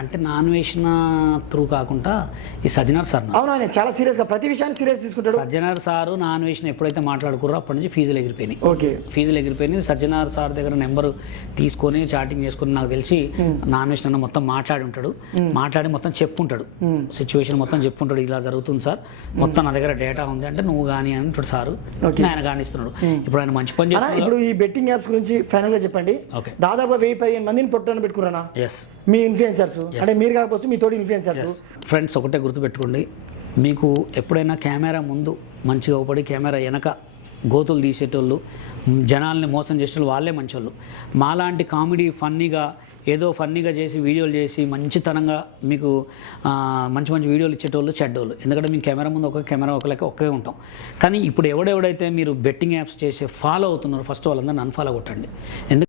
అంటే నాన్ వేసిన త్రూ కాకుండా ఈ సజ్జనార్ సార్ అవును, ఆయన చాలా సీరియస్గా ప్రతి విషయాన్ని సీరియస్ తీసుకుంటాడు. సజ్జనార్ సారు నాన్ వేసిన ఎప్పుడైతే మాట్లాడుకుర్రో అప్పటి నుంచి ఫీజులు ఎగిరిపోయినాయి. ఓకే, ఫీజులు ఎగిరిపోయినాయి. సజ్జనార్ సార్ దగ్గర నెంబర్ తీసుకొని చాటింగ్ చేసుకుని నాకు తెలిసి నాన్ వేసిన అన్న మొత్తం మాట్లాడి ఉంటాడు. మాట్లాడి మొత్తం చెప్పుంటాడు, సిచ్యువేషన్ మొత్తం చెప్పుంటాడు, ఇలా జరుగుతుంది సార్, మొత్తం నా దగ్గర డేటా ఉంది అంటే నువ్వు కానీ అని అంటాడు సారు. ఆయన కానిస్తున్నాడు. ఇప్పుడు ఆయన మంచి పని చేస్తున్నాడు. ఇప్పుడు ఈ బెట్టింగ్ యాప్స్ గురించి ఫైనల్ గా చెప్పండి. ఓకే, దాదాపు 1015 మందిని పొట్టని పెట్టుకున్నానా ఎస్ మీ ఇన్ఫ్లుయెన్సర్స్, అంటే మీరు కాకపోతే మీ తోటి ఇన్ఫ్లుయెన్సర్స్. ఫ్రెండ్స్ ఒకటే గుర్తుపెట్టుకోండి, మీకు ఎప్పుడైనా కెమెరా ముందు మంచిగా ఒకటి కెమెరా వెనక గోతులు తీసేటోళ్ళు, జనాల్ని మోసం చేసేటోళ్ళు వాళ్ళే మంచోళ్ళు. మాలాంటి కామెడీ ఫన్నీగా ఏదో ఫన్నీగా చేసి వీడియోలు చేసి మంచితనంగా మీకు మంచి మంచి వీడియోలు ఇచ్చేటోళ్ళు చెడ్డోళ్ళు. ఎందుకంటే మీ కెమెరా ముందు ఒక కెమెరా ఒకరికి ఒకే ఉంటాం. కానీ ఇప్పుడు ఎవడెవడైతే మీరు బెట్టింగ్ యాప్స్ చేసి ఫాలో అవుతున్నారో ఫస్ట్ వాళ్ళందరినీ అన్ఫాలో కొట్టండి. ఎందుకంటే